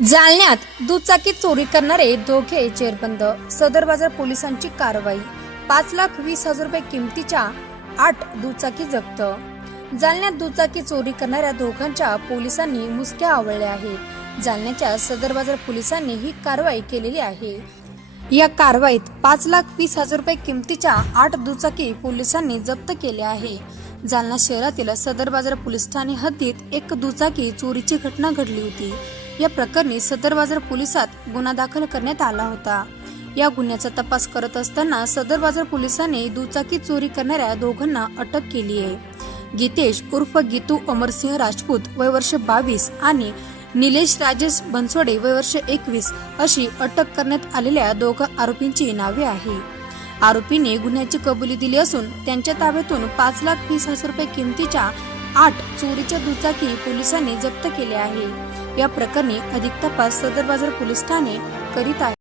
जालन्यात दुचाकी चोरी करणारे दोघे जेरबंद. सदर बाजार पोलिसांची कारवाई. पाच लाख वीस हजार रुपये किमतीच्या आठ दुचाकी जप्त. जालन्यात दुचाकी चोरी करणाऱ्या दोघांच्या पोलिसांनी मुसक्या आवळल्या आहेत. जालन्याच्या सदर बाजार पोलिसांनी ही कारवाई केलेली आहे. या कारवाईत पाच लाख वीस हजार रुपये किमतीच्या आठ दुचाकी पोलिसांनी जप्त केल्या आहे जालना शहरातील सदर बाजार पोलीस ठाणे हद्दीत एक दुचाकी चोरीची घटना घडली होती. या प्रकरणी सदर बाजार पोलिसात गुन्हा दाखल करण्यात आला होता. या गुन्ह्याचा तपास करत असताना सदर बाजार पोलिसांनी दुचाकी चोरी करणाऱ्या दोघांना अटक केली आहे. गीतेश उर्फ गीतू अमरसिंह राजपूत वय वर्ष बावीस आणि निलेश राजेश बनसोडे वय वर्ष एकवीस अशी अटक करण्यात आलेल्या दोघं आरोपींची नावे आहे आरोपीने गुन्ह्याची कबुली दिली असून त्यांच्या ताब्यातून पाच लाख वीस हजार रुपये किमतीच्या आठ चोरीच्या दुचाकी पोलिसांनी जप्त केल्या आहे. या प्रकरणी अधिक तपास सदर बाजार पोलीस ठाणे करीत आहे